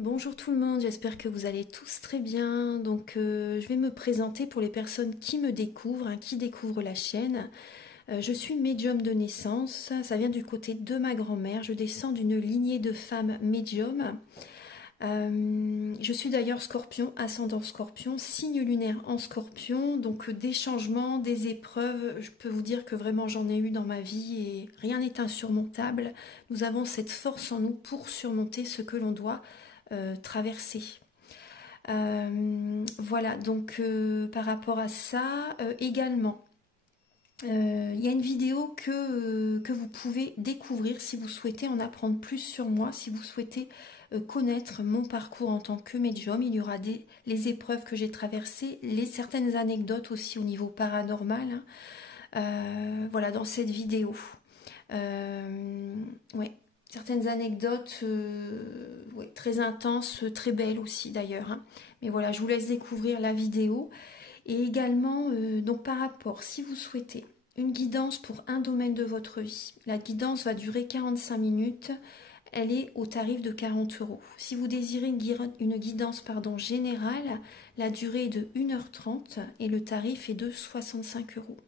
Bonjour tout le monde, j'espère que vous allez tous très bien. Je vais me présenter pour les personnes qui me découvrent, qui découvrent la chaîne. Je suis médium de naissance, ça vient du côté de ma grand-mère. Je descends d'une lignée de femmes médiums. Je suis d'ailleurs scorpion, ascendant scorpion, signe lunaire en scorpion. Donc des changements, des épreuves, je peux vous dire que vraiment j'en ai eu dans ma vie et rien n'est insurmontable. Nous avons cette force en nous pour surmonter ce que l'on doit traverser. Voilà, par rapport à ça, également, il y a une vidéo que vous pouvez découvrir si vous souhaitez en apprendre plus sur moi, si vous souhaitez connaître mon parcours en tant que médium. Il y aura les épreuves que j'ai traversées, certaines anecdotes aussi au niveau paranormal, hein. Voilà, dans cette vidéo. Ouais, certaines anecdotes ouais, très intenses, très belles aussi d'ailleurs, hein. Mais voilà, je vous laisse découvrir la vidéo. Et également, donc par rapport, si vous souhaitez une guidance pour un domaine de votre vie, la guidance va durer 45 minutes. Elle est au tarif de 40 euros. Si vous désirez une guidance générale, la durée est de 1h30 et le tarif est de 65 euros.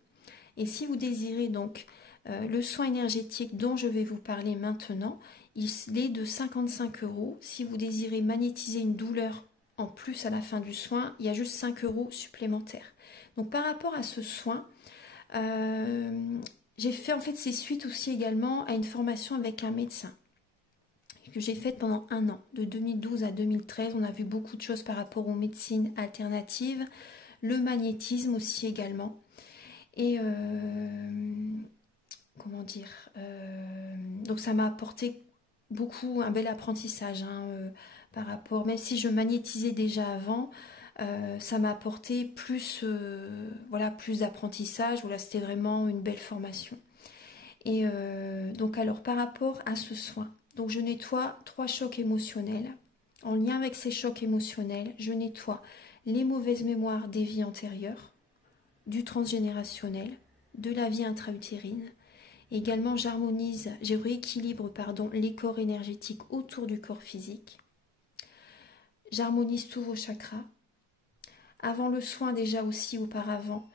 Et si vous désirez donc le soin énergétique dont je vais vous parler maintenant, il est de 55 euros. Si vous désirez magnétiser une douleur en plus à la fin du soin, il y a juste 5 euros supplémentaires. Donc par rapport à ce soin, j'ai fait en fait c'est suite aussi également à une formation avec un médecin que j'ai faite pendant un an, de 2012 à 2013. On a vu beaucoup de choses par rapport aux médecines alternatives, le magnétisme aussi également. Et comment dire, donc ça m'a apporté beaucoup, un bel apprentissage, hein, par rapport, même si je magnétisais déjà avant, ça m'a apporté plus, voilà, plus d'apprentissage. Voilà, c'était vraiment une belle formation. Et donc alors par rapport à ce soin, donc je nettoie 3 chocs émotionnels. En lien avec ces chocs émotionnels, je nettoie les mauvaises mémoires des vies antérieures, du transgénérationnel, de la vie intra-utérine. Également, je rééquilibre les corps énergétiques autour du corps physique. J'harmonise tous vos chakras. Avant le soin, déjà aussi auparavant,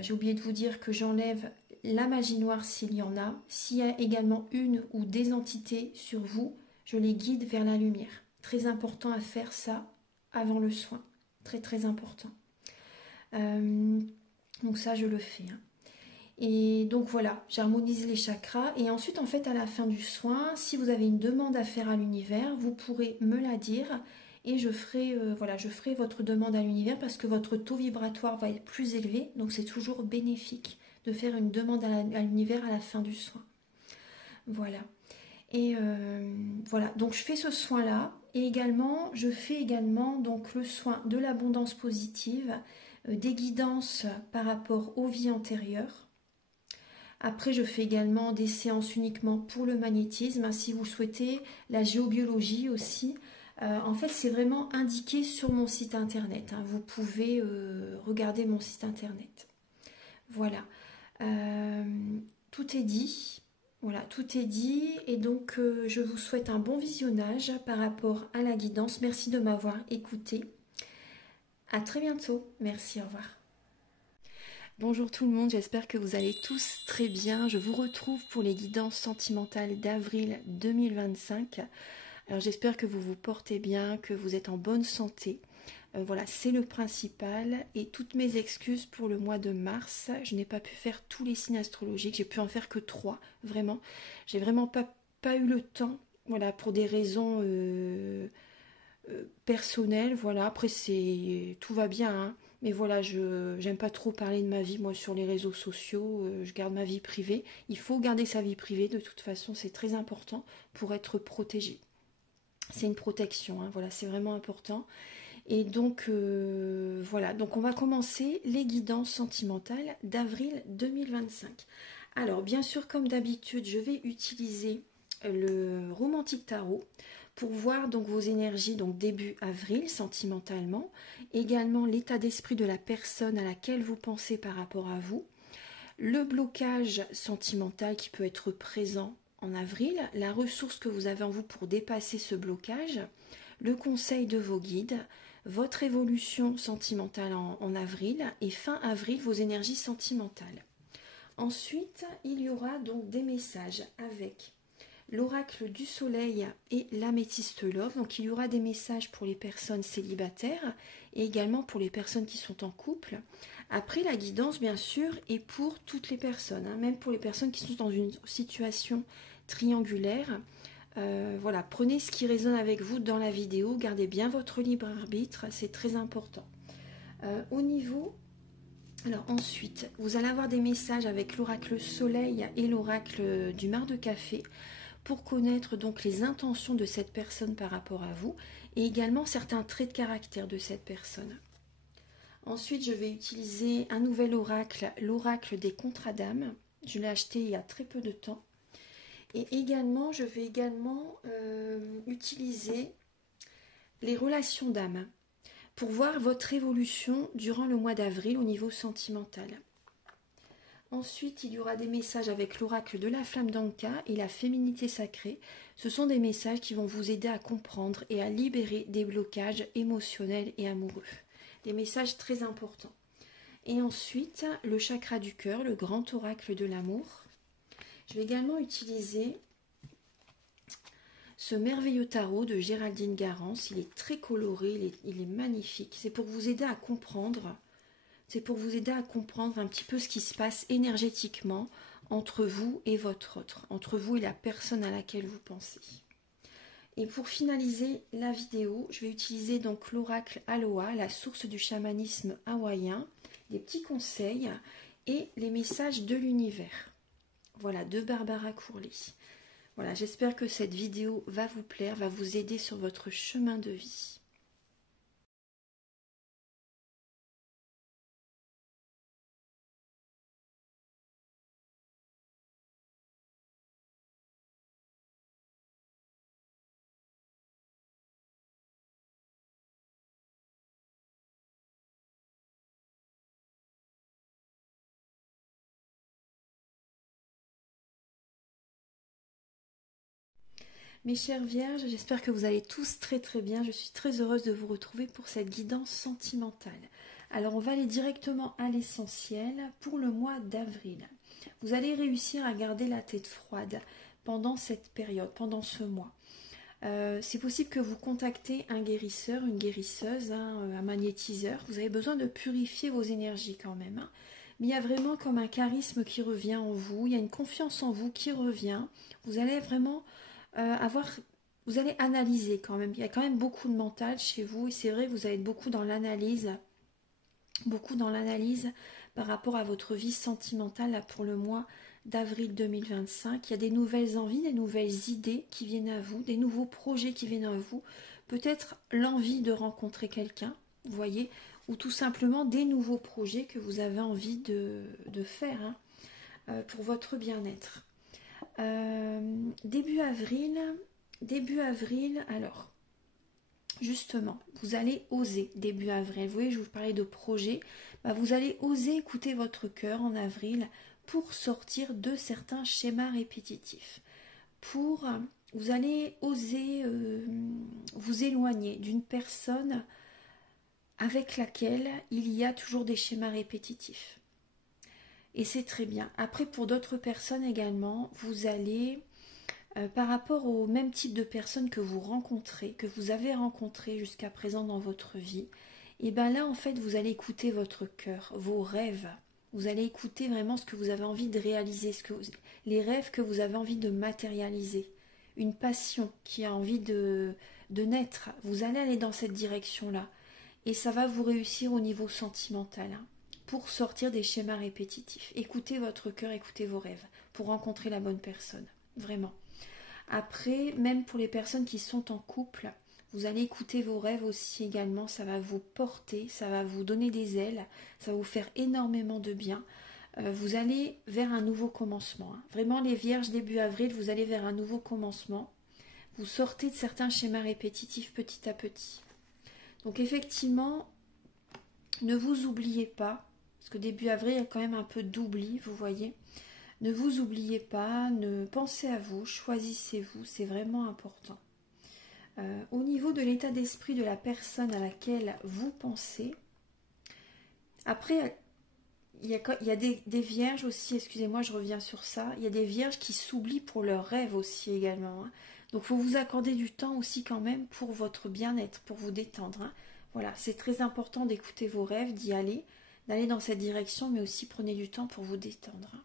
j'ai oublié de vous dire que j'enlève la magie noire s'il y en a. S'il y a également une ou des entités sur vous, je les guide vers la lumière. Très important à faire ça avant le soin. Très très important. Donc ça, je le fais, hein. Et donc voilà, j'harmonise les chakras. Et ensuite, en fait, à la fin du soin, si vous avez une demande à faire à l'univers, vous pourrez me la dire. Et je ferai, voilà, je ferai votre demande à l'univers parce que votre taux vibratoire va être plus élevé. Donc c'est toujours bénéfique de faire une demande à l'univers à la fin du soin. Voilà. Et voilà, donc je fais ce soin-là. Et également, je fais également donc le soin de l'abondance positive, des guidances par rapport aux vies antérieures. Après, je fais également des séances uniquement pour le magnétisme, si vous souhaitez, la géobiologie aussi. En fait, c'est vraiment indiqué sur mon site internet, hein. Vous pouvez regarder mon site internet. Voilà. Tout est dit. Voilà, tout est dit. Et donc, je vous souhaite un bon visionnage par rapport à la guidance. Merci de m'avoir écouté. À très bientôt. Merci, au revoir. Bonjour tout le monde, j'espère que vous allez tous très bien. Je vous retrouve pour les guidances sentimentales d'avril 2025. Alors j'espère que vous vous portez bien, que vous êtes en bonne santé. Voilà, c'est le principal. Et toutes mes excuses pour le mois de mars. Je n'ai pas pu faire tous les signes astrologiques. J'ai pu en faire que 3, vraiment. J'ai vraiment pas eu le temps, voilà, pour des raisons personnelles. Voilà, après tout va bien, hein. Mais voilà, je j'aime pas trop parler de ma vie, moi, sur les réseaux sociaux. Je garde ma vie privée. Il faut garder sa vie privée, de toute façon, c'est très important pour être protégé. C'est une protection, hein, voilà, c'est vraiment important. Et donc, voilà, donc on va commencer les guidances sentimentales d'avril 2025. Alors, bien sûr, comme d'habitude, je vais utiliser le Romantique Tarot pour voir donc vos énergies donc début avril sentimentalement, également l'état d'esprit de la personne à laquelle vous pensez par rapport à vous, le blocage sentimental qui peut être présent en avril, la ressource que vous avez en vous pour dépasser ce blocage, le conseil de vos guides, votre évolution sentimentale en avril et fin avril, vos énergies sentimentales. Ensuite, il y aura donc des messages avec l'oracle du soleil et l'améthyste love. Donc il y aura des messages pour les personnes célibataires et également pour les personnes qui sont en couple. Après, la guidance, bien sûr, est pour toutes les personnes, hein, même pour les personnes qui sont dans une situation triangulaire. Voilà, prenez ce qui résonne avec vous dans la vidéo, gardez bien votre libre arbitre, c'est très important. Au niveau... Alors ensuite, vous allez avoir des messages avec l'oracle soleil et l'oracle du mar de café pour connaître donc les intentions de cette personne par rapport à vous et également certains traits de caractère de cette personne. Ensuite, je vais utiliser un nouvel oracle, l'oracle des contrats d'âme. Je l'ai acheté il y a très peu de temps. Et également, je vais également utiliser les relations d'âme pour voir votre évolution durant le mois d'avril au niveau sentimental. Ensuite, il y aura des messages avec l'oracle de la flamme d'Anka et la féminité sacrée. Ce sont des messages qui vont vous aider à comprendre et à libérer des blocages émotionnels et amoureux. Des messages très importants. Et ensuite, le chakra du cœur, le grand oracle de l'amour. Je vais également utiliser ce merveilleux tarot de Géraldine Garance. Il est très coloré, il est magnifique. C'est pour vous aider à comprendre. C'est pour vous aider à comprendre un petit peu ce qui se passe énergétiquement entre vous et votre autre, entre vous et la personne à laquelle vous pensez. Et pour finaliser la vidéo, je vais utiliser donc l'oracle Aloha, la source du chamanisme hawaïen, des petits conseils et les messages de l'univers. Voilà, de Barbara Courlet. Voilà, j'espère que cette vidéo va vous plaire, va vous aider sur votre chemin de vie. Mes chères vierges, j'espère que vous allez tous très très bien. Je suis très heureuse de vous retrouver pour cette guidance sentimentale. Alors on va aller directement à l'essentiel pour le mois d'avril. Vous allez réussir à garder la tête froide pendant cette période, pendant ce mois. C'est possible que vous contactez un guérisseur, une guérisseuse, un magnétiseur. Vous avez besoin de purifier vos énergies quand même. Hein. Mais il y a vraiment comme un charisme qui revient en vous. Il y a une confiance en vous qui revient. Vous allez vraiment... vous allez analyser quand même. Il y a quand même beaucoup de mental chez vous et c'est vrai que vous allez être beaucoup dans l'analyse par rapport à votre vie sentimentale là, pour le mois d'avril 2025. Il y a des nouvelles envies, des nouvelles idées qui viennent à vous, des nouveaux projets qui viennent à vous. Peut-être l'envie de rencontrer quelqu'un, vous voyez, ou tout simplement des nouveaux projets que vous avez envie de faire hein, pour votre bien-être. Début avril, alors, justement, vous allez oser début avril. Vous voyez, je vous parlais de projet. Vous allez oser écouter votre cœur en avril pour sortir de certains schémas répétitifs. Vous allez oser vous éloigner d'une personne avec laquelle il y a toujours des schémas répétitifs. Et c'est très bien. Après, pour d'autres personnes également, vous allez, par rapport au même type de personnes que vous rencontrez, que vous avez rencontrées jusqu'à présent dans votre vie, et bien là, en fait, vous allez écouter votre cœur, vos rêves. Vous allez écouter vraiment ce que vous avez envie de réaliser, les rêves que vous avez envie de matérialiser. Une passion qui a envie de naître. Vous allez aller dans cette direction-là. Et ça va vous réussir au niveau sentimental. Hein. Pour sortir des schémas répétitifs. Écoutez votre cœur, écoutez vos rêves pour rencontrer la bonne personne, vraiment. Après, même pour les personnes qui sont en couple, vous allez écouter vos rêves aussi également, ça va vous porter, ça va vous donner des ailes, ça va vous faire énormément de bien. Vous allez vers un nouveau commencement. Hein. Vraiment, les vierges, début avril, vous allez vers un nouveau commencement. Vous sortez de certains schémas répétitifs petit à petit. Donc effectivement, ne vous oubliez pas, parce que début avril, il y a quand même un peu d'oubli, vous voyez. Ne vous oubliez pas, pensez à vous, choisissez-vous, c'est vraiment important. Au niveau de l'état d'esprit de la personne à laquelle vous pensez, après, il y a des vierges aussi, excusez-moi, je reviens sur ça, il y a des vierges qui s'oublient pour leurs rêves aussi également. Hein. Donc, il faut vous accorder du temps aussi quand même pour votre bien-être, pour vous détendre. Hein. Voilà, c'est très important d'écouter vos rêves, d'y aller, d'aller dans cette direction, mais aussi prenez du temps pour vous détendre. Hein.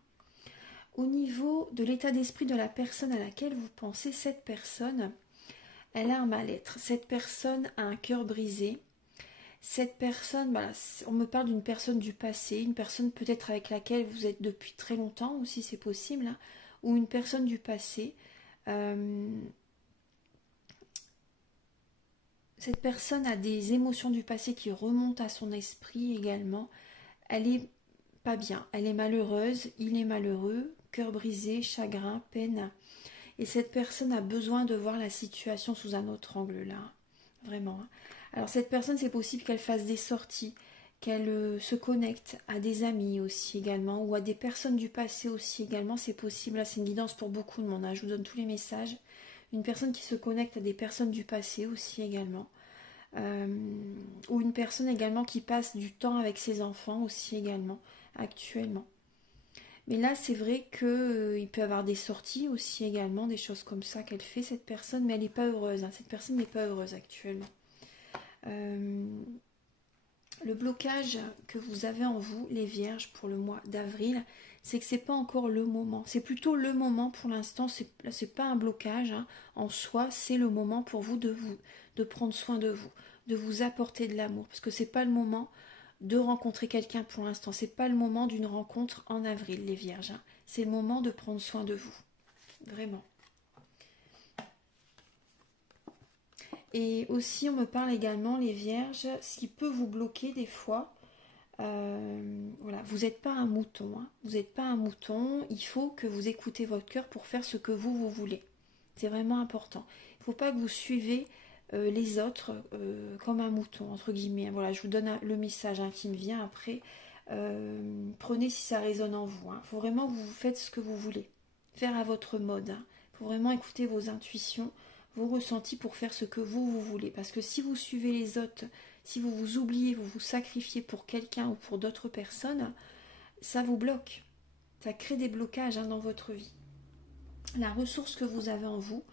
Au niveau de l'état d'esprit de la personne à laquelle vous pensez, cette personne, elle a un mal-être. Cette personne a un cœur brisé. Cette personne, bah, on me parle d'une personne du passé, une personne peut-être avec laquelle vous êtes depuis très longtemps, ou si c'est possible, hein, ou une personne du passé. Cette personne a des émotions du passé qui remontent à son esprit également. Elle est pas bien, elle est malheureuse, il est malheureux, cœur brisé, chagrin, peine. Et cette personne a besoin de voir la situation sous un autre angle là, vraiment. Alors cette personne, c'est possible qu'elle fasse des sorties, qu'elle se connecte à des amis aussi également, ou à des personnes du passé aussi également, c'est possible. Là, c'est une guidance pour beaucoup de monde, hein. Je vous donne tous les messages. Une personne qui se connecte à des personnes du passé aussi également. Ou une personne également qui passe du temps avec ses enfants aussi également, actuellement. Mais là, c'est vrai qu'il peut y avoir des sorties aussi également, des choses comme ça qu'elle fait, cette personne, mais elle n'est pas heureuse. Hein. Cette personne n'est pas heureuse actuellement. Le blocage que vous avez en vous, les vierges, pour le mois d'avril, c'est que c'est pas encore le moment. C'est plutôt le moment pour l'instant. C'est pas un blocage hein, en soi. C'est le moment pour vous de prendre soin de vous apporter de l'amour, parce que c'est pas le moment de rencontrer quelqu'un pour l'instant. C'est pas le moment d'une rencontre en avril, les vierges. Hein. C'est le moment de prendre soin de vous, vraiment. Et aussi, on me parle également, les vierges, ce qui peut vous bloquer des fois. Voilà, vous n'êtes pas un mouton. Hein. Vous n'êtes pas un mouton. Il faut que vous écoutez votre cœur pour faire ce que vous voulez. C'est vraiment important. Il ne faut pas que vous suivez les autres comme un mouton, entre guillemets. Voilà, je vous donne le message hein, qui me vient après. Prenez si ça résonne en vous. Il faut vraiment que vous faites ce que vous voulez. Faire à votre mode. Il faut vraiment écouter vos intuitions, vos ressentis pour faire ce que vous voulez. Parce que si vous suivez les autres, si vous vous oubliez, vous vous sacrifiez pour quelqu'un ou pour d'autres personnes, ça vous bloque. Ça crée des blocages hein, dans votre vie. La ressource que vous avez en vous,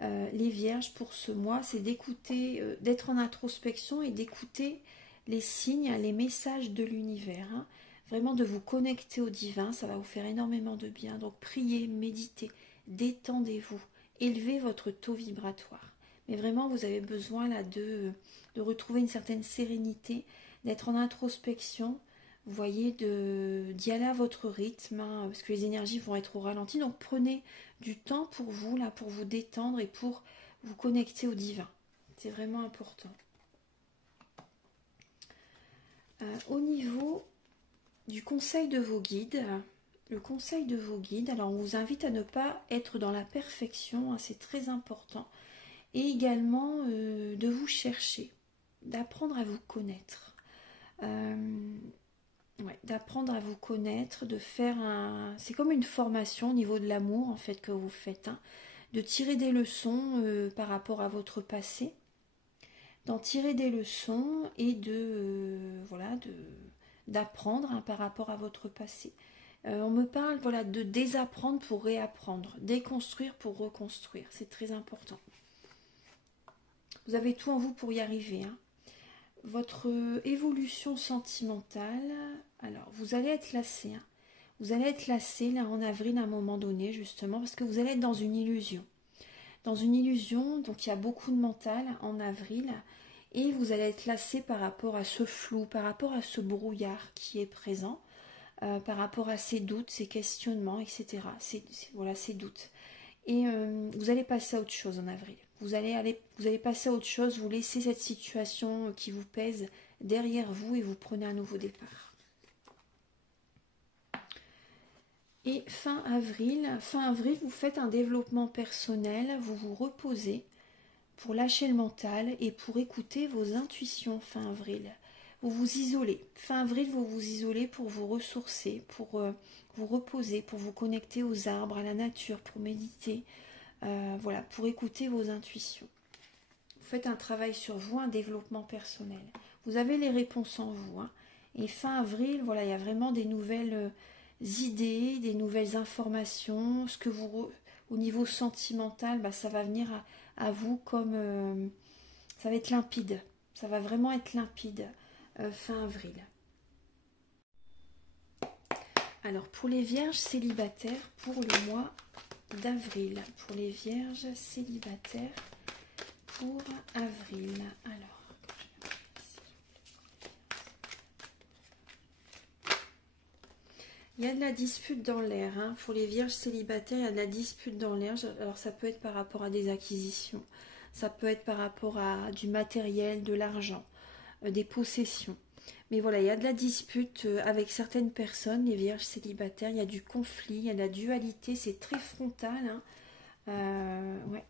les vierges, pour ce mois, c'est d'écouter, d'être en introspection et d'écouter les signes, les messages de l'univers. Hein. Vraiment de vous connecter au divin, ça va vous faire énormément de bien. Donc priez, méditez, détendez-vous, élevez votre taux vibratoire. Mais vraiment, vous avez besoin là de retrouver une certaine sérénité, d'être en introspection, vous voyez, d'y aller à votre rythme, hein, parce que les énergies vont être au ralenti. Donc prenez du temps pour vous, là, pour vous détendre et pour vous connecter au divin. C'est vraiment important. Au niveau du conseil de vos guides, le conseil de vos guides, alors on vous invite à ne pas être dans la perfection, hein, c'est très important. Et également de vous chercher, d'apprendre à vous connaître. D'apprendre à vous connaître, de faire un... C'est comme une formation au niveau de l'amour en fait que vous faites, hein, de tirer des leçons par rapport à votre passé, d'en tirer des leçons et d'apprendre hein, par rapport à votre passé. On me parle de désapprendre pour réapprendre, déconstruire pour reconstruire, c'est très important. Vous avez tout en vous pour y arriver. Hein. Votre évolution sentimentale, alors vous allez être lassé. Hein. Vous allez être lassé là en avril à un moment donné justement parce que vous allez être dans une illusion. Dans une illusion, donc il y a beaucoup de mental en avril et vous allez être lassé par rapport à ce flou, par rapport à ce brouillard qui est présent, par rapport à ces doutes, ces questionnements, etc. Ces doutes. Et vous allez passer à autre chose en avril. Vous allez passer à autre chose, vous laissez cette situation qui vous pèse derrière vous et vous prenez un nouveau départ. Et fin avril, vous faites un développement personnel, vous vous reposez pour lâcher le mental et pour écouter vos intuitions fin avril. Vous vous isolez. Fin avril, vous vous isolez pour vous ressourcer, pour vous reposer, pour vous connecter aux arbres, à la nature, pour méditer. Pour écouter vos intuitions. Vous faites un travail sur vous, un développement personnel. Vous avez les réponses en vous. Hein. Et fin avril, voilà, il y a vraiment des nouvelles idées, des nouvelles informations. Ce que vous, au niveau sentimental, bah, ça va venir à vous comme... ça va être limpide. Ça va vraiment être limpide fin avril. Alors, pour les vierges célibataires, pour le mois d'avril. Pour les vierges célibataires, pour avril. Alors, il y a de la dispute dans l'air. Hein. Pour les vierges célibataires, il y a de la dispute dans l'air. Alors, ça peut être par rapport à des acquisitions. Ça peut être par rapport à du matériel, de l'argent, des possessions. Mais voilà, il y a de la dispute avec certaines personnes, les vierges célibataires. Il y a du conflit, il y a de la dualité. C'est très frontal. Hein. Ouais.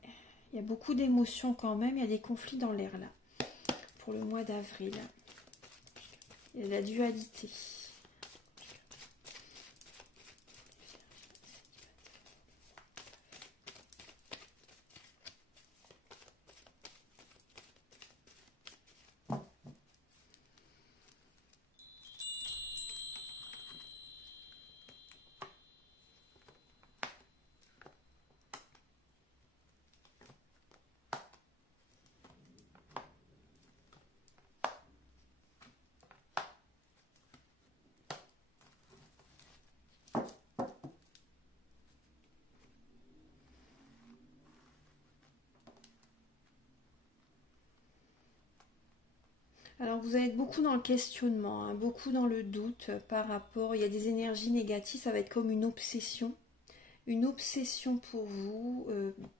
Il y a beaucoup d'émotions quand même. Il y a des conflits dans l'air là. Pour le mois d'avril. Il y a de la dualité. Alors vous allez être beaucoup dans le questionnement, hein, beaucoup dans le doute par rapport, il y a des énergies négatives, ça va être comme une obsession pour vous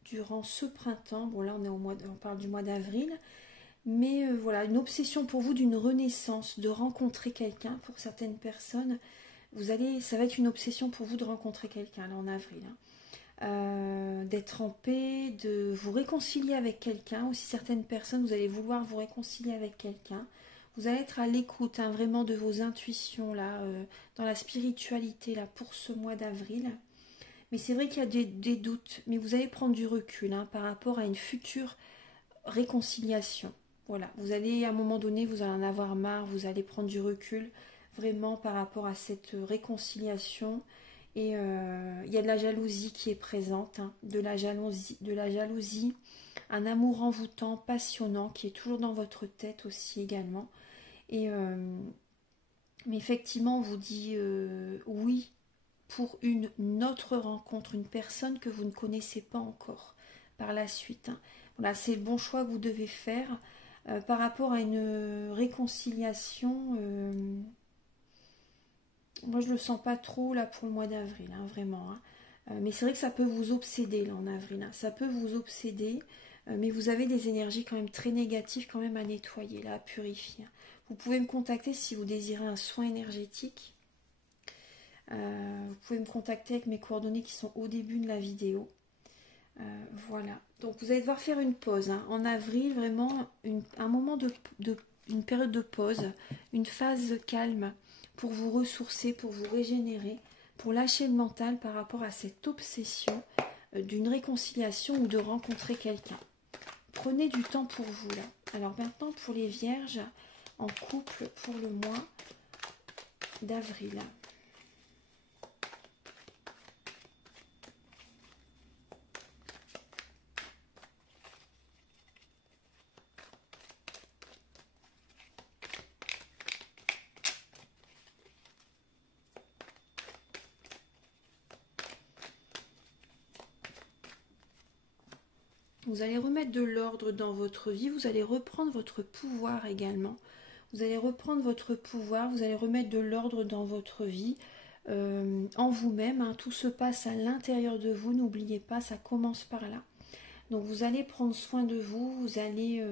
durant ce printemps. Bon là on est on parle du mois d'avril, mais voilà, une obsession pour vous d'une renaissance, de rencontrer quelqu'un. Pour certaines personnes, ça va être une obsession pour vous de rencontrer quelqu'un là en avril. Hein. D'être en paix, de vous réconcilier avec quelqu'un. Aussi certaines personnes, vous allez vouloir vous réconcilier avec quelqu'un. Vous allez être à l'écoute hein, vraiment de vos intuitions là, dans la spiritualité là pour ce mois d'avril. Mais c'est vrai qu'il y a des doutes, mais vous allez prendre du recul hein, par rapport à une future réconciliation. Voilà, vous allez à un moment donné, vous allez en avoir marre, vous allez prendre du recul vraiment par rapport à cette réconciliation. Et il y a de la jalousie qui est présente, hein, de la jalousie, un amour envoûtant, passionnant, qui est toujours dans votre tête aussi également. Et mais effectivement, on vous dit oui pour une autre rencontre, une personne que vous ne connaissez pas encore par la suite. Hein. Voilà, c'est le bon choix que vous devez faire par rapport à une réconciliation. Moi, je le sens pas trop là pour le mois d'avril, hein, vraiment. Hein. Mais c'est vrai que ça peut vous obséder là en avril. Hein. Ça peut vous obséder, mais vous avez des énergies quand même très négatives quand même à nettoyer, là, à purifier. Hein. Vous pouvez me contacter si vous désirez un soin énergétique. Vous pouvez me contacter avec mes coordonnées qui sont au début de la vidéo. Voilà. Donc vous allez devoir faire une pause. Hein. En avril, vraiment un moment une période de pause, une phase calme pour vous ressourcer, pour vous régénérer, pour lâcher le mental par rapport à cette obsession d'une réconciliation ou de rencontrer quelqu'un. Prenez du temps pour vous là. Alors maintenant pour les vierges en couple pour le mois d'avril. Vous allez remettre de l'ordre dans votre vie, vous allez reprendre votre pouvoir également. Vous allez reprendre votre pouvoir, vous allez remettre de l'ordre dans votre vie, en vous-même. Hein. Tout se passe à l'intérieur de vous, n'oubliez pas, ça commence par là. Donc vous allez prendre soin de vous, vous allez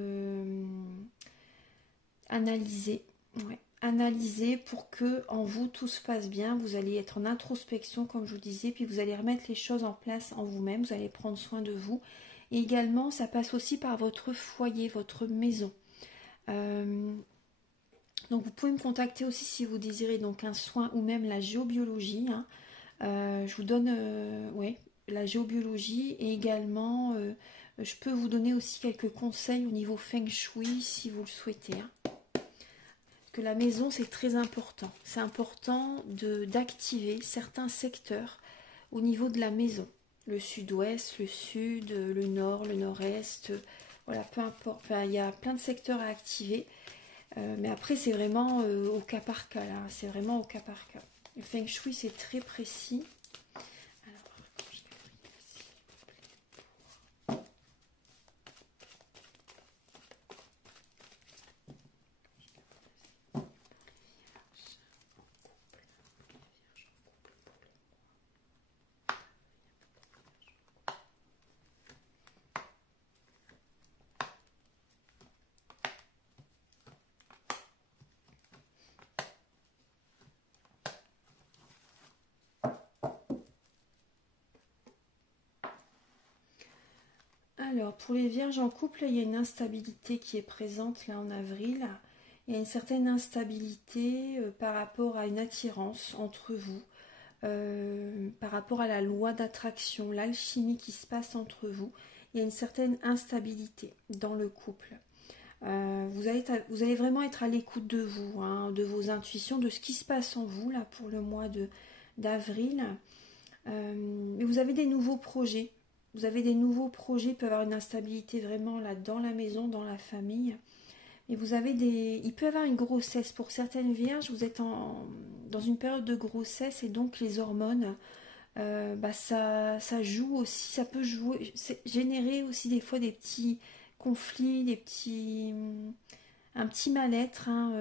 analyser. Ouais. Analyser pour que en vous tout se passe bien. Vous allez être en introspection, comme je vous disais, puis vous allez remettre les choses en place en vous-même, vous allez prendre soin de vous. Et également, ça passe aussi par votre foyer, votre maison. Donc, vous pouvez me contacter aussi si vous désirez donc un soin ou même la géobiologie. Hein. Je vous donne ouais, la géobiologie et également Je peux vous donner aussi quelques conseils au niveau Feng Shui si vous le souhaitez. Hein. Que la maison, c'est très important. C'est important d'activer certains secteurs au niveau de la maison. Le sud-ouest, le sud, le nord, le nord-est, voilà, peu importe. Enfin, il y a plein de secteurs à activer. Mais après, c'est vraiment au cas par cas. C'est vraiment au cas par cas. Le Feng Shui, c'est très précis. Alors, pour les vierges en couple, il y a une instabilité qui est présente là en avril. Il y a une certaine instabilité par rapport à une attirance entre vous, par rapport à la loi d'attraction, l'alchimie qui se passe entre vous. Il y a une certaine instabilité dans le couple. Vous allez vraiment être à l'écoute de vous, hein, de vos intuitions, de ce qui se passe en vous là pour le mois d'avril. Mais vous avez des nouveaux projets. Vous avez des nouveaux projets, il peut y avoir une instabilité vraiment là dans la maison, dans la famille. Et vous avez il peut y avoir une grossesse. Pour certaines vierges, vous êtes dans une période de grossesse et donc les hormones, ça joue aussi, ça peut générer aussi des fois des petits conflits, un petit mal-être hein,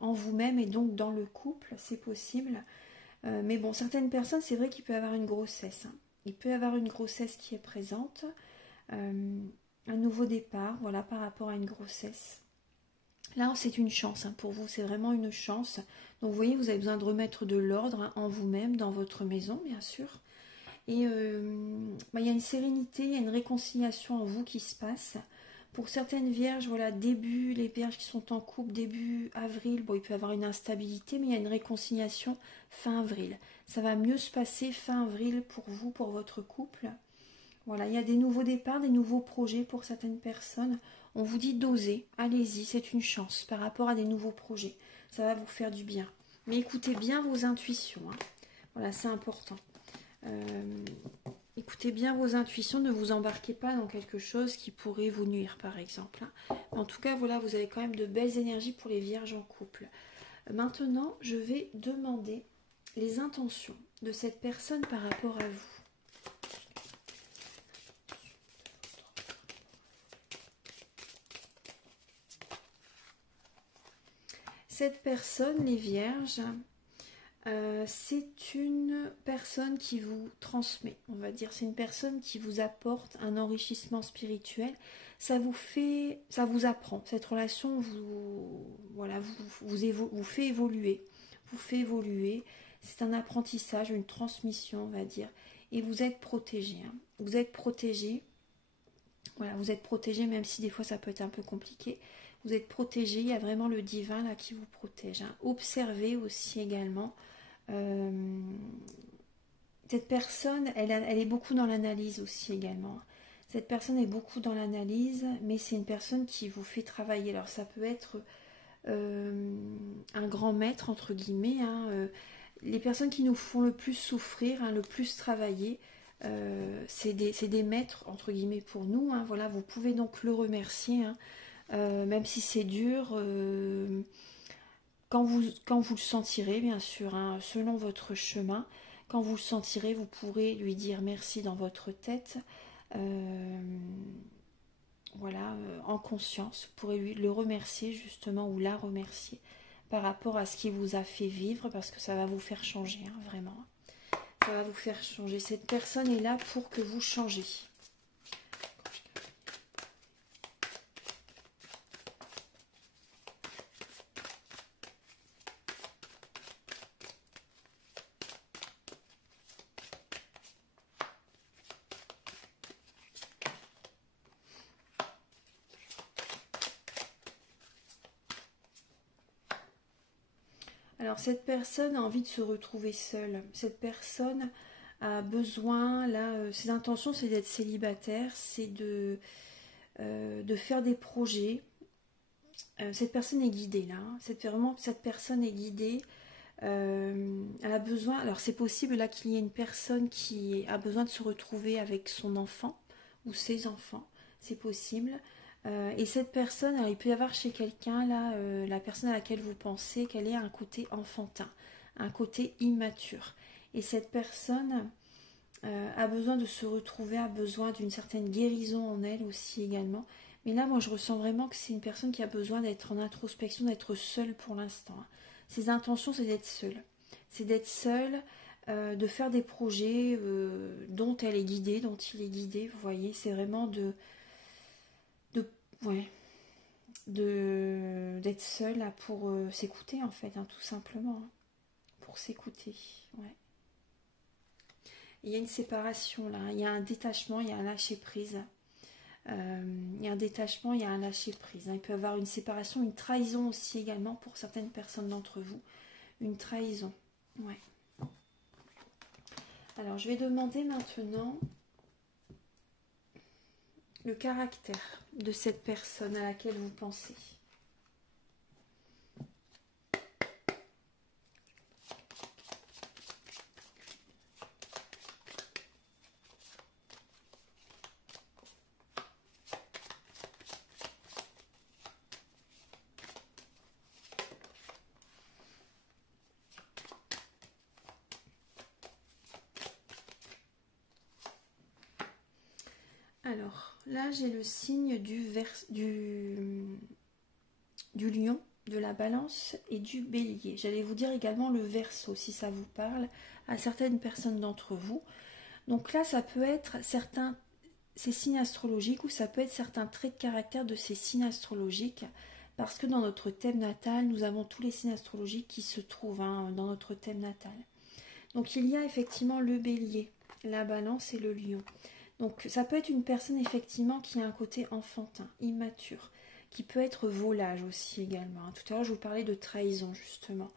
en vous-même et donc dans le couple, c'est possible. Mais bon, certaines personnes, c'est vrai qu'il peut y avoir une grossesse. Hein. Il peut y avoir une grossesse qui est présente, un nouveau départ, voilà, par rapport à une grossesse. Là, c'est une chance hein, pour vous, c'est vraiment une chance. Donc, vous voyez, vous avez besoin de remettre de l'ordre hein, en vous-même, dans votre maison, bien sûr. Et il y a une sérénité, il y a une réconciliation en vous qui se passe. Pour certaines vierges, voilà, les vierges qui sont en couple, début avril, bon, il peut y avoir une instabilité, mais il y a une réconciliation fin avril. Ça va mieux se passer fin avril pour vous, pour votre couple. Voilà, il y a des nouveaux départs, des nouveaux projets pour certaines personnes. On vous dit d'oser, allez-y, c'est une chance par rapport à des nouveaux projets. Ça va vous faire du bien. Mais écoutez bien vos intuitions. Hein. Voilà, c'est important. Écoutez bien vos intuitions, ne vous embarquez pas dans quelque chose qui pourrait vous nuire par exemple. Hein. En tout cas, voilà, vous avez quand même de belles énergies pour les vierges en couple. Maintenant, je vais demander les intentions de cette personne par rapport à vous. Cette personne, les vierges, c'est une personne qui vous transmet, on va dire. C'est une personne qui vous apporte un enrichissement spirituel. Ça vous apprend. Cette relation vous fait évoluer. Vous fait évoluer. C'est un apprentissage, une transmission, on va dire. Et vous êtes protégé. Hein. Vous êtes protégé. Voilà, vous êtes protégé, même si des fois ça peut être un peu compliqué. Vous êtes protégé. Il y a vraiment le divin là qui vous protège. Hein. Observez aussi également. Cette personne, elle est beaucoup dans l'analyse aussi également. Cette personne est beaucoup dans l'analyse, mais c'est une personne qui vous fait travailler. Alors ça peut être un grand maître, entre guillemets. Hein, les personnes qui nous font le plus souffrir, hein, le plus travailler, c'est des maîtres, entre guillemets, pour nous. Hein, voilà, vous pouvez donc le remercier, hein, même si c'est dur. Quand vous le sentirez, bien sûr, hein, selon votre chemin, quand vous le sentirez, vous pourrez lui dire merci dans votre tête, voilà, en conscience. Vous pourrez le remercier justement ou la remercier par rapport à ce qui vous a fait vivre, parce que ça va vous faire changer, hein, vraiment. Ça va vous faire changer. Cette personne est là pour que vous changiez. Alors cette personne a envie de se retrouver seule. Cette personne a besoin, là, ses intentions, c'est d'être célibataire, c'est de faire des projets. Cette personne est guidée, là. Hein. Cette personne est guidée. Elle a besoin, alors c'est possible là qu'il y ait une personne qui a besoin de se retrouver avec son enfant ou ses enfants, c'est possible. Et cette personne, alors il peut y avoir chez quelqu'un là, la personne à laquelle vous pensez qu'elle ait un côté enfantin, un côté immature. Et cette personne a besoin de se retrouver, a besoin d'une certaine guérison en elle aussi également. Mais là, moi, je ressens vraiment que c'est une personne qui a besoin d'être en introspection, d'être seule pour l'instant. Hein. Ses intentions, c'est d'être seule. C'est d'être seule, de faire des projets dont elle est guidée, dont il est guidé. Vous voyez, c'est vraiment ouais, d'être seule là, pour s'écouter, en fait, hein, tout simplement. Hein, pour s'écouter. Ouais. Il y a une séparation là, il y a un détachement, il y a un lâcher-prise. Il y a un détachement, il y a un lâcher-prise. Hein. Il peut y avoir une séparation, une trahison aussi également pour certaines personnes d'entre vous. Une trahison. Ouais. Alors, je vais demander maintenant le caractère de cette personne à laquelle vous pensez. Alors, là, j'ai le signe du lion, de la balance et du bélier. J'allais vous dire également le verseau, si ça vous parle, à certaines personnes d'entre vous. Donc là, ça peut être ces signes astrologiques ou ça peut être certains traits de caractère de ces signes astrologiques parce que dans notre thème natal, nous avons tous les signes astrologiques qui se trouvent dans notre thème natal. Donc il y a effectivement le bélier, la balance et le lion. Donc ça peut être une personne effectivement qui a un côté enfantin, immature, qui peut être volage aussi également. Tout à l'heure je vous parlais de trahison justement.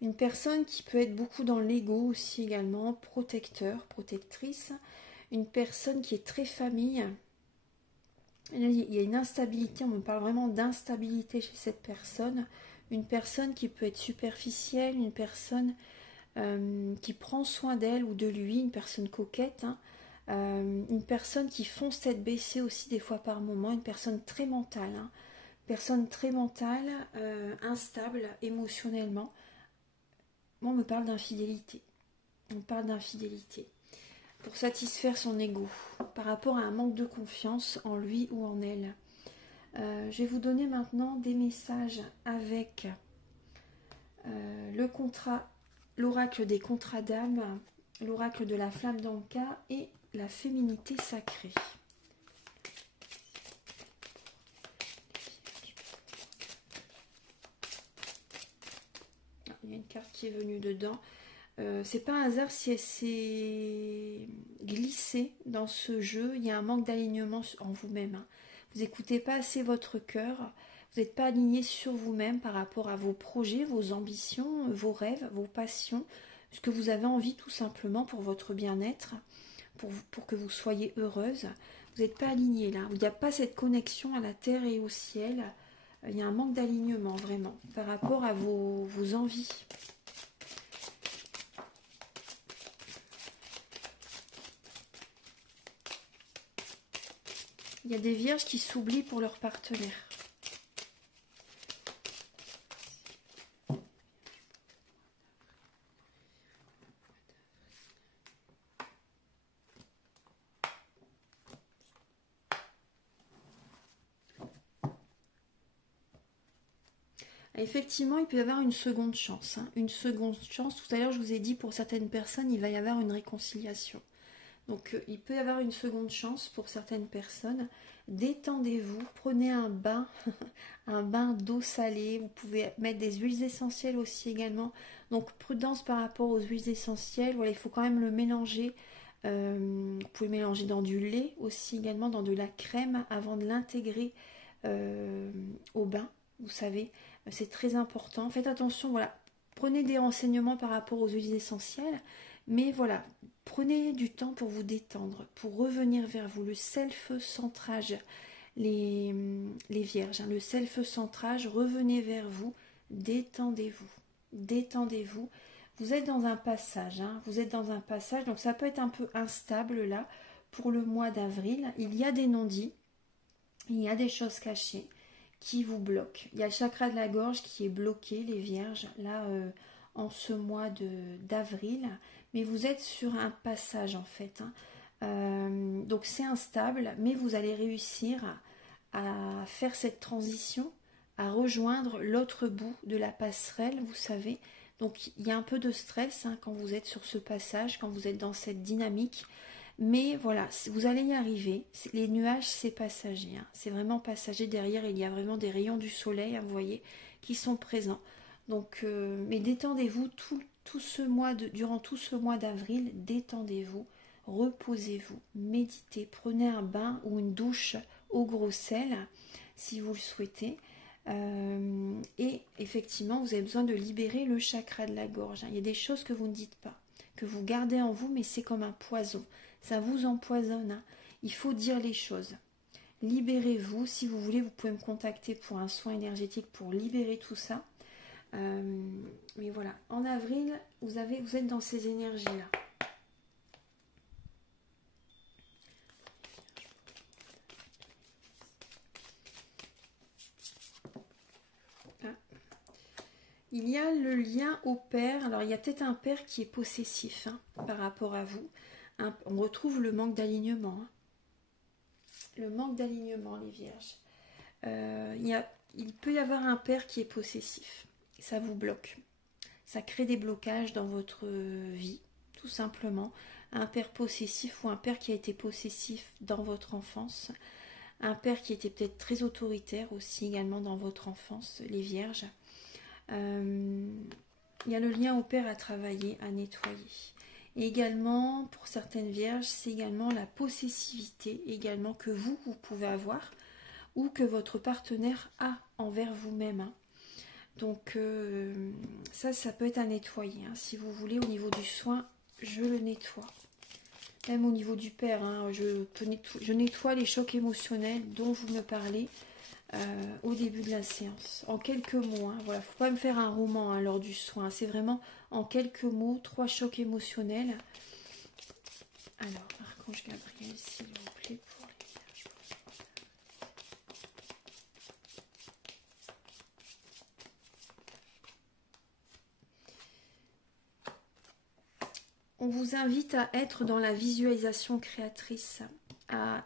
Une personne qui peut être beaucoup dans l'ego aussi également, protecteur, protectrice. Une personne qui est très famille. Là, il y a une instabilité, on me parle vraiment d'instabilité chez cette personne. Une personne qui peut être superficielle, une personne qui prend soin d'elle ou de lui, une personne coquette. Hein. Une personne qui fonce tête baissée aussi des fois par moment, une personne très mentale, hein. Personne très mentale, instable émotionnellement. On me parle d'infidélité. On parle d'infidélité pour satisfaire son ego par rapport à un manque de confiance en lui ou en elle. Je vais vous donner maintenant des messages avec le contrat, l'oracle des contrats d'âme, l'oracle de la flamme d'Anka et la féminité sacrée. Il y a une carte qui est venue dedans. C'est pas un hasard si elle s'est glissée dans ce jeu. Il y a un manque d'alignement en vous-même. Hein. Vous n'écoutez pas assez votre cœur. Vous n'êtes pas aligné sur vous-même par rapport à vos projets, vos ambitions, vos rêves, vos passions, ce que vous avez envie tout simplement pour votre bien-être, pour que vous soyez heureuse. Vous n'êtes pas aligné là. Il n'y a pas cette connexion à la terre et au ciel. Il y a un manque d'alignement vraiment par rapport à vos envies. Il y a des vierges qui s'oublient pour leur partenaire. Effectivement, il peut y avoir une seconde chance. Hein. Une seconde chance. Tout à l'heure, je vous ai dit, pour certaines personnes, il va y avoir une réconciliation. Donc, il peut y avoir une seconde chance pour certaines personnes. Détendez-vous, prenez un bain, un bain d'eau salée. Vous pouvez mettre des huiles essentielles aussi également. Donc, prudence par rapport aux huiles essentielles. Voilà, il faut quand même le mélanger. Vous pouvez mélanger dans du lait aussi également, dans de la crème avant de l'intégrer au bain. Vous savez, c'est très important. Faites attention, voilà. Prenez des renseignements par rapport aux huiles essentielles. Mais voilà, prenez du temps pour vous détendre, pour revenir vers vous. Le self-centrage, les vierges, hein, le self-centrage, revenez vers vous, détendez-vous, détendez-vous. Vous êtes dans un passage, hein, vous êtes dans un passage, donc ça peut être un peu instable là pour le mois d'avril. Il y a des non-dits, il y a des choses cachées qui vous bloquent. Il y a le chakra de la gorge qui est bloqué, les vierges, là en ce mois d'avril, mais vous êtes sur un passage en fait, hein. Donc c'est instable, mais vous allez réussir à faire cette transition, à rejoindre l'autre bout de la passerelle, vous savez. Donc il y a un peu de stress, hein, quand vous êtes sur ce passage, quand vous êtes dans cette dynamique. Mais voilà, vous allez y arriver. Les nuages, c'est passager, hein. C'est vraiment passager. Derrière, il y a vraiment des rayons du soleil, hein, vous voyez, qui sont présents. Donc, mais détendez-vous tout ce mois durant tout ce mois d'avril. Détendez-vous, reposez-vous, méditez, prenez un bain ou une douche au gros sel, si vous le souhaitez. Et effectivement, vous avez besoin de libérer le chakra de la gorge, hein. Il y a des choses que vous ne dites pas, que vous gardez en vous, mais c'est comme un poison. Ça vous empoisonne, hein. Il faut dire les choses. Libérez-vous. Si vous voulez, vous pouvez me contacter pour un soin énergétique pour libérer tout ça. Mais voilà, en avril, vous êtes dans ces énergies-là. Il y a le lien au père. Alors, il y a peut-être un père qui est possessif, hein, par rapport à vous. On retrouve le manque d'alignement, hein. Le manque d'alignement, les vierges. Il peut y avoir un père qui est possessif. Ça vous bloque. Ça crée des blocages dans votre vie, tout simplement. Un père possessif ou un père qui a été possessif dans votre enfance. Un père qui était peut-être très autoritaire aussi également dans votre enfance, les vierges. Il y a le lien au père à travailler, à nettoyer. Et également, pour certaines vierges, c'est également la possessivité également que vous pouvez avoir ou que votre partenaire a envers vous-même, hein. Donc ça peut être à nettoyer, hein. Si vous voulez, au niveau du soin, je le nettoie. Même au niveau du père, hein, je nettoie les chocs émotionnels dont vous me parlez au début de la séance. En quelques mots, hein, voilà, faut pas me faire un roman, hein, lors du soin. C'est vraiment en quelques mots, 3 chocs émotionnels. Alors, Archange Gabriel, s'il vous plaît, pour les vierges. On vous invite à être dans la visualisation créatrice, à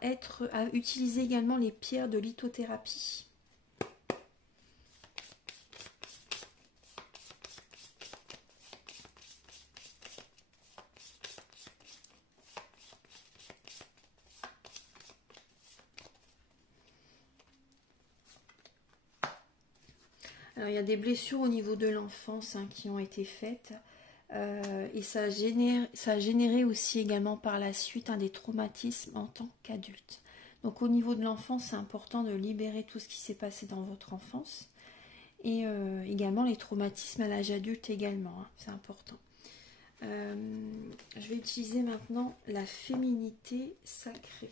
utiliser également les pierres de lithothérapie. Alors, il y a des blessures au niveau de l'enfance, hein, qui ont été faites. Et ça a généré aussi également par la suite, hein, des traumatismes en tant qu'adulte. Donc au niveau de l'enfance, c'est important de libérer tout ce qui s'est passé dans votre enfance. Et également les traumatismes à l'âge adulte également, hein, c'est important. Je vais utiliser maintenant la féminité sacrée.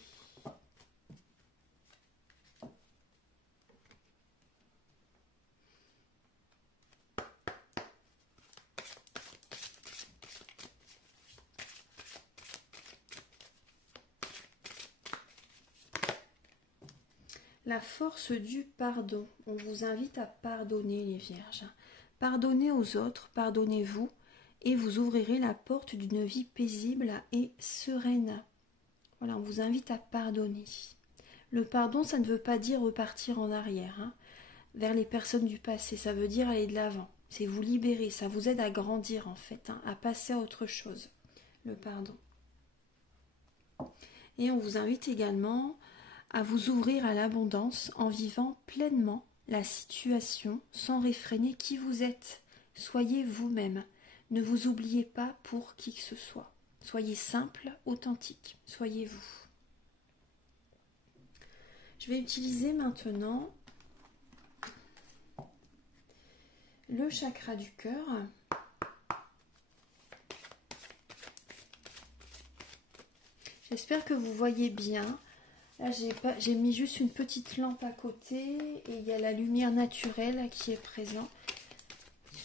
La force du pardon. On vous invite à pardonner, les vierges. Pardonnez aux autres, pardonnez-vous, et vous ouvrirez la porte d'une vie paisible et sereine. Voilà, on vous invite à pardonner. Le pardon, ça ne veut pas dire repartir en arrière, hein, vers les personnes du passé. Ça veut dire aller de l'avant. C'est vous libérer. Ça vous aide à grandir, en fait, hein, à passer à autre chose. Le pardon. Et on vous invite également à vous ouvrir à l'abondance en vivant pleinement la situation sans réfréner qui vous êtes. Soyez vous-même. Ne vous oubliez pas pour qui que ce soit. Soyez simple, authentique. Soyez vous. Je vais utiliser maintenant le chakra du cœur. J'espère que vous voyez bien. Là, j'ai mis juste une petite lampe à côté et il y a la lumière naturelle qui est présente.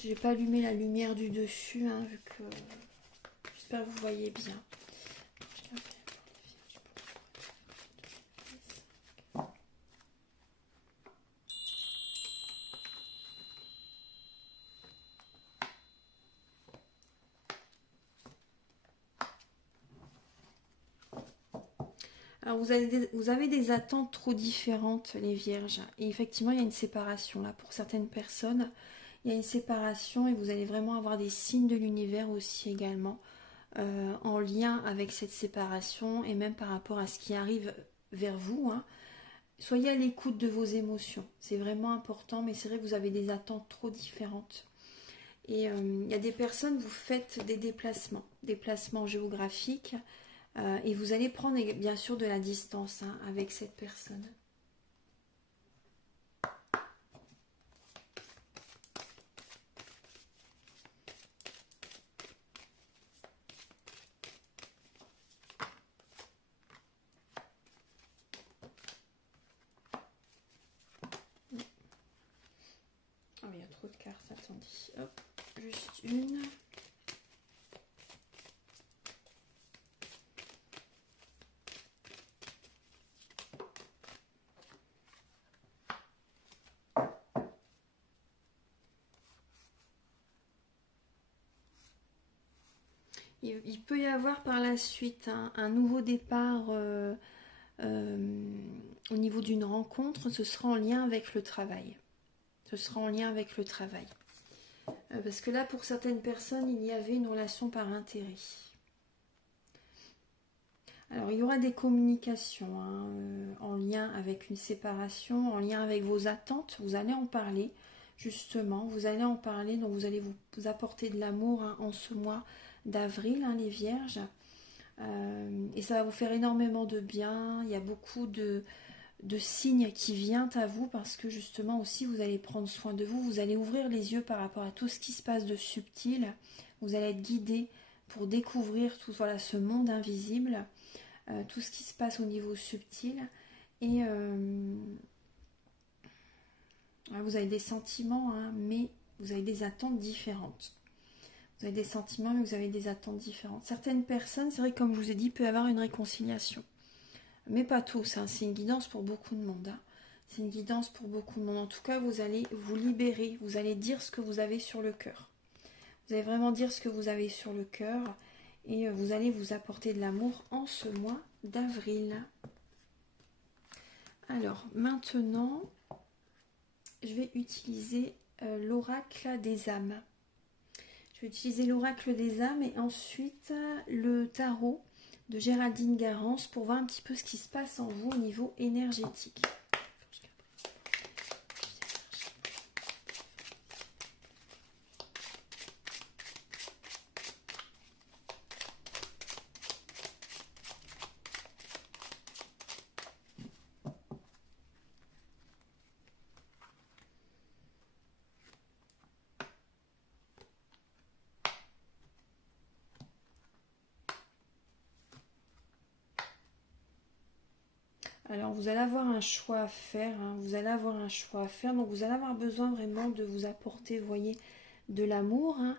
J'ai pas allumé la lumière du dessus, hein, vu que j'espère que vous voyez bien. Alors vous avez des attentes trop différentes, les vierges. Et effectivement, il y a une séparation là. Pour certaines personnes, il y a une séparation et vous allez vraiment avoir des signes de l'univers aussi également en lien avec cette séparation et même par rapport à ce qui arrive vers vous. Hein. Soyez à l'écoute de vos émotions. C'est vraiment important, mais c'est vrai que vous avez des attentes trop différentes. Et il y a des personnes, vous faites des déplacements géographiques. Et vous allez prendre bien sûr de la distance hein, avec cette personne. Oh, il y a trop de cartes, attendez. Hop, juste une. Il peut y avoir par la suite un nouveau départ au niveau d'une rencontre. Ce sera en lien avec le travail. Ce sera en lien avec le travail. Parce que là, pour certaines personnes, il y avait une relation par intérêt. Alors, il y aura des communications hein, en lien avec une séparation, en lien avec vos attentes. Vous allez en parler, justement. Vous allez en parler, donc vous allez vous apporter de l'amour hein, en ce mois d'avril, hein, les vierges. Et ça va vous faire énormément de bien. Il y a beaucoup de signes qui viennent à vous parce que justement aussi vous allez prendre soin de vous. Vous allez ouvrir les yeux par rapport à tout ce qui se passe de subtil. Vous allez être guidé pour découvrir tout voilà, ce monde invisible. Tout ce qui se passe au niveau subtil et vous avez des sentiments hein, mais vous avez des attentes différentes. Vous avez des sentiments mais vous avez des attentes différentes. Certaines personnes, c'est vrai comme je vous ai dit, peut y avoir une réconciliation. Mais pas tous, hein. C'est une guidance pour beaucoup de monde. Hein. C'est une guidance pour beaucoup de monde. En tout cas, vous allez vous libérer, vous allez dire ce que vous avez sur le cœur. Vous allez vraiment dire ce que vous avez sur le cœur et vous allez vous apporter de l'amour en ce mois d'avril. Alors, maintenant, je vais utiliser l'oracle des âmes. Je vais utiliser l'oracle des âmes et ensuite le tarot de Géraldine Garance pour voir un petit peu ce qui se passe en vous au niveau énergétique. Alors, vous allez avoir un choix à faire. Hein. Vous allez avoir un choix à faire. Donc, vous allez avoir besoin vraiment de vous apporter, vous voyez, de l'amour. Hein.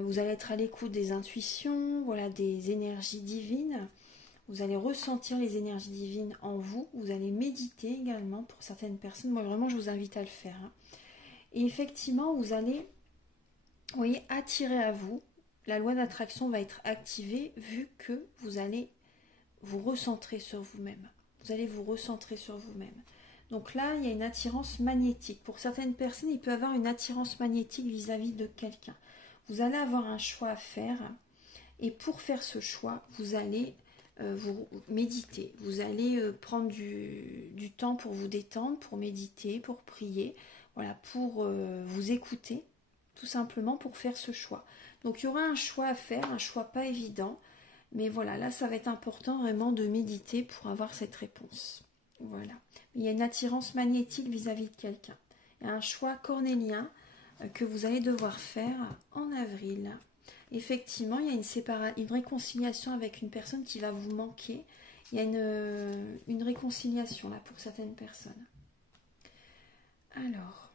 Vous allez être à l'écoute des intuitions, voilà, des énergies divines. Vous allez ressentir les énergies divines en vous. Vous allez méditer également pour certaines personnes. Moi, vraiment, je vous invite à le faire. Hein. Et effectivement, vous allez, vous voyez, attirer à vous. La loi d'attraction va être activée vu que vous allez vous recentrer sur vous-même. Vous allez vous recentrer sur vous-même. Donc là, il y a une attirance magnétique. Pour certaines personnes, il peut y avoir une attirance magnétique vis-à-vis de quelqu'un. Vous allez avoir un choix à faire. Et pour faire ce choix, vous allez vous méditer. Vous allez prendre du temps pour vous détendre, pour méditer, pour prier. Voilà, pour vous écouter, tout simplement pour faire ce choix. Donc il y aura un choix à faire, un choix pas évident. Mais voilà, là, ça va être important vraiment de méditer pour avoir cette réponse. Voilà. Il y a une attirance magnétique vis-à-vis de quelqu'un. Il y a un choix cornélien que vous allez devoir faire en avril. effectivement, il y a une réconciliation avec une personne qui va vous manquer. Il y a une réconciliation là pour certaines personnes. Alors,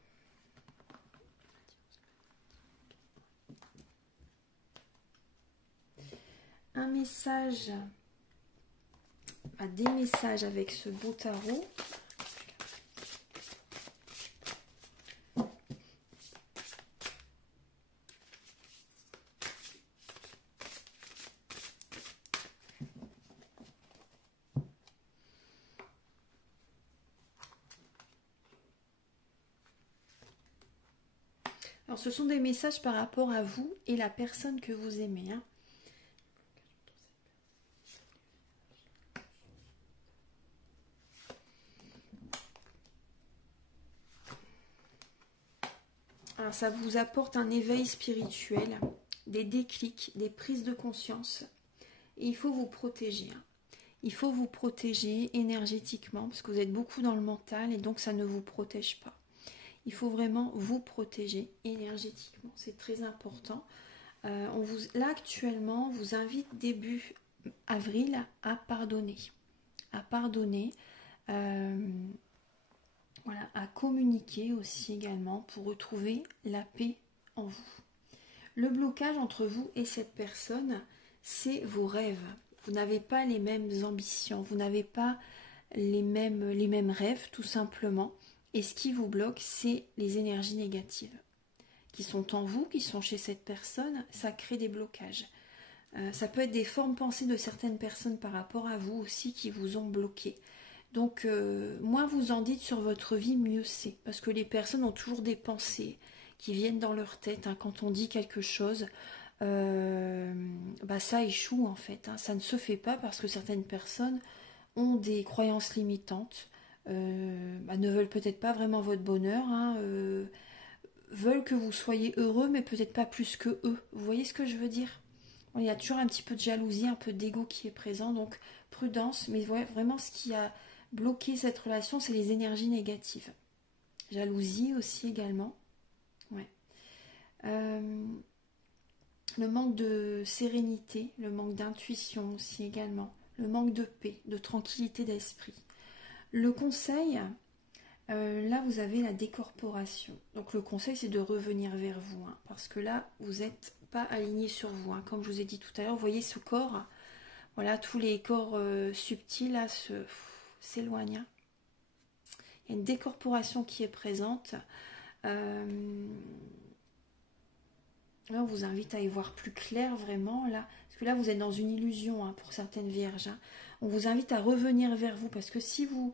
un message, des messages avec ce beau tarot. Alors, ce sont des messages par rapport à vous et la personne que vous aimez. Hein. Alors, ça vous apporte un éveil spirituel, des déclics, des prises de conscience. Et il faut vous protéger. Hein. Il faut vous protéger énergétiquement parce que vous êtes beaucoup dans le mental et donc ça ne vous protège pas. Il faut vraiment vous protéger énergétiquement. C'est très important. Là, actuellement, on vous invite début avril à pardonner. À pardonner. Voilà, à communiquer aussi également pour retrouver la paix en vous. Le blocage entre vous et cette personne, c'est vos rêves. Vous n'avez pas les mêmes ambitions, vous n'avez pas les mêmes rêves tout simplement. Et ce qui vous bloque, c'est les énergies négatives qui sont en vous, qui sont chez cette personne. Ça crée des blocages. Ça peut être des formes pensées de certaines personnes par rapport à vous aussi qui vous ont bloqué. Donc, moins vous en dites sur votre vie, mieux c'est. Parce que les personnes ont toujours des pensées qui viennent dans leur tête. Hein. Quand on dit quelque chose, ça échoue en fait. Hein. Ça ne se fait pas parce que certaines personnes ont des croyances limitantes, ne veulent peut-être pas vraiment votre bonheur, hein, veulent que vous soyez heureux, mais peut-être pas plus que eux. Vous voyez ce que je veux dire? Il y a toujours un petit peu de jalousie, un peu d'ego qui est présent, donc prudence. Mais vraiment, ce qui a bloqué cette relation, c'est les énergies négatives. Jalousie aussi également. Ouais. Le manque de sérénité, le manque d'intuition aussi également, le manque de paix, de tranquillité d'esprit. Le conseil, là vous avez la décorporation. Donc le conseil c'est de revenir vers vous, hein, parce que là vous n'êtes pas aligné sur vous. Hein. Comme je vous ai dit tout à l'heure, vous voyez ce corps, voilà, tous les corps subtils là s'éloignent. Hein. Il y a une décorporation qui est présente. Là, on vous invite à y voir plus clair vraiment, là, parce que là, vous êtes dans une illusion hein, pour certaines vierges. Hein. On vous invite à revenir vers vous, parce que si vous,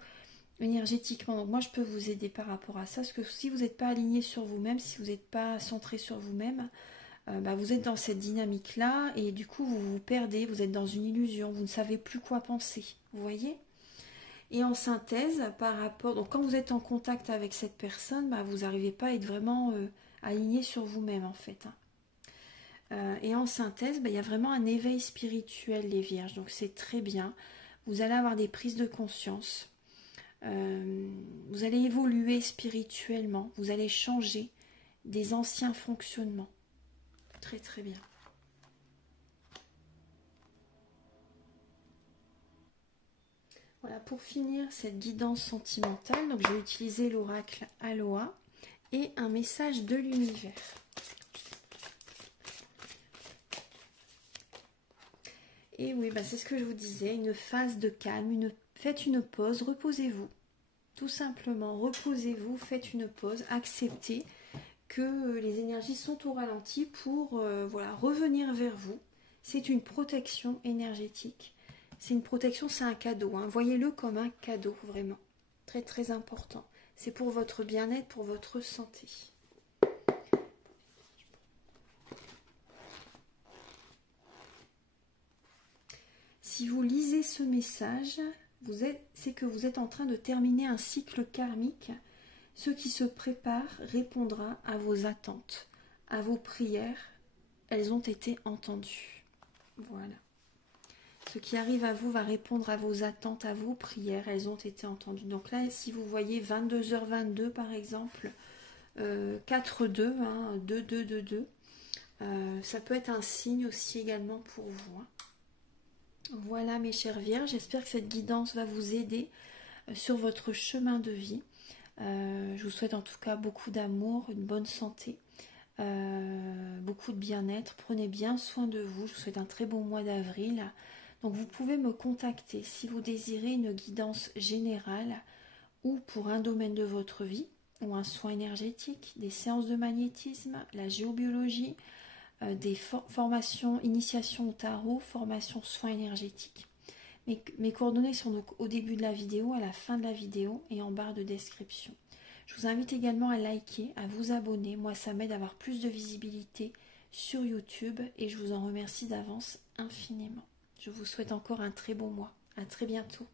énergétiquement, donc moi je peux vous aider par rapport à ça, parce que si vous n'êtes pas aligné sur vous-même, si vous n'êtes pas centré sur vous-même, vous êtes dans cette dynamique-là, et du coup, vous vous perdez, vous êtes dans une illusion, vous ne savez plus quoi penser, vous voyez ? Et en synthèse, par rapport, donc quand vous êtes en contact avec cette personne, vous n'arrivez pas à être vraiment aligné sur vous-même en fait. Hein. Et en synthèse, il y a vraiment un éveil spirituel, les vierges. Donc c'est très bien. Vous allez avoir des prises de conscience. Vous allez évoluer spirituellement. Vous allez changer des anciens fonctionnements. Très très bien. Voilà, pour finir cette guidance sentimentale, donc je vais utiliser l'oracle Aloha et un message de l'univers. Et oui, c'est ce que je vous disais, une phase de calme, faites une pause, reposez-vous. Tout simplement, reposez-vous, faites une pause, acceptez que les énergies sont au ralenti pour revenir vers vous. C'est une protection énergétique. C'est une protection, c'est un cadeau. Hein. Voyez-le comme un cadeau, vraiment. Très très important. C'est pour votre bien-être, pour votre santé. Si vous lisez ce message, c'est que vous êtes en train de terminer un cycle karmique. Ce qui se prépare répondra à vos attentes, à vos prières. Elles ont été entendues. Voilà. Ce qui arrive à vous va répondre à vos attentes, à vos prières. Elles ont été entendues. Donc là, si vous voyez 22h22 par exemple, 4-2, hein, 2-2-2-2, Ça peut être un signe aussi également pour vous, hein. Voilà mes chères Vierges, j'espère que cette guidance va vous aider sur votre chemin de vie. Je vous souhaite en tout cas beaucoup d'amour, une bonne santé, beaucoup de bien-être. Prenez bien soin de vous. Je vous souhaite un très bon mois d'avril. Donc vous pouvez me contacter si vous désirez une guidance générale ou pour un domaine de votre vie ou un soin énergétique, des séances de magnétisme, la géobiologie, des formations, initiation au tarot, formation soins énergétiques. Mes coordonnées sont donc au début de la vidéo, à la fin de la vidéo et en barre de description. Je vous invite également à liker, à vous abonner. Moi, ça m'aide à avoir plus de visibilité sur YouTube et je vous en remercie d'avance infiniment. Je vous souhaite encore un très bon mois. À très bientôt.